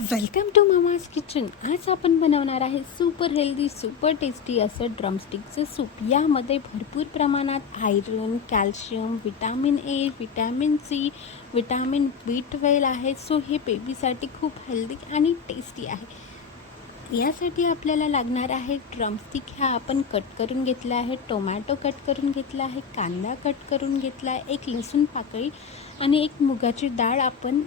Welcome to mama's kitchen. आज आपण बनवणार आहे सुपर हेल्दी सुपर टेस्टी असं ड्रमस्टिकचं सूप। यामध्ये भरपूर प्रमाणात iron, calcium, vitamin A, vitamin C, vitamin B12 आहे। सो हे बेबीसाठी खूप हेल्दी आणि टेस्टी आहे। यासाठी आपल्याला लागणार आहे ड्रमस्टिक ह्या आपण कट करून घेतला आहे, टोमॅटो कट करून घेतला आहे, कांदा कट करून घेतला आहे, एक लसूण पाकळी आणि एक मुगाची डाळ आपण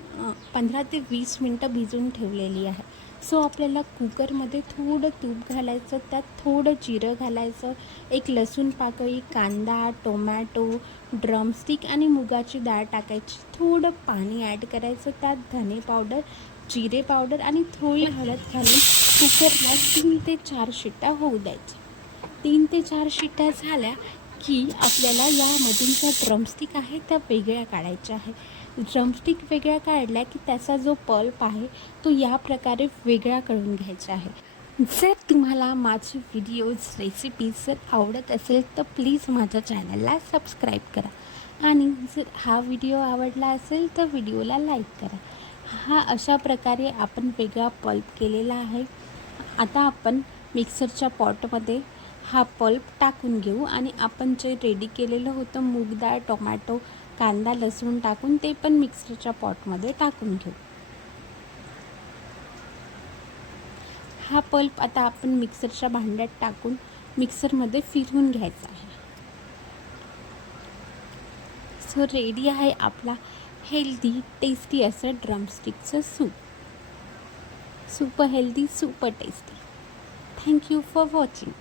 15 ते 20 मिनटं भिजवून ठेवलेली आहे। सो आपल्याला कुकरमध्ये थोडं तूप घालायचं, त्यात थोडं जिरं घालायचं, एक लसूण पाकळी, कांदा, टोमॅटो, ड्रमस्टिक आणि मुगाची डाळ टाकायची, थोडं पाणी ॲड करायचं, त्यात धने पावडर, जिरे पावडर आणि थोडी हळद घालून कुकरला 3 ते 4 शिट्ट्या होऊ द्यायच्या। 3 ते 4 शिट्ट्या झाल्या की आपल्याला यामधून ज्या ड्रमस्टिक आहे त्या वेगळ्या काढायच्या आहे। ड्रमस्टिक वेगळ्या काढल्या की त्याचा जो पल्प आहे तो या प्रकारे वेगळा करून घ्यायचा आहे। जर तुम्हाला माझे व्हिडिओज रेसिपीज जर आवडत असेल तर प्लीज माझ्या चॅनलला सबस्क्राईब करा आणि जर हा व्हिडिओ आवडला असेल तर व्हिडिओला लाईक करा। हा अशा प्रकारे आपण वेगळा पल्प केलेला आहे। आता आपण मिक्सरच्या पॉटमध्ये हा पल्प टाकून घेऊ आणि आपण जे रेडी केलेलं होतं मूग डाळ, टोमॅटो, कांदा, लसूण टाकून ते पण मिक्सरच्या पॉटमध्ये टाकून घेऊ। हा पल्प आता आपण मिक्सरच्या भांड्यात टाकून मिक्सरमध्ये फिरवून घ्यायचा आहे। सो रेडी आहे आपला हेल्दी टेस्टी असं ड्रमस्टिकचं soup. Super healthy, super tasty. Thank you for watching.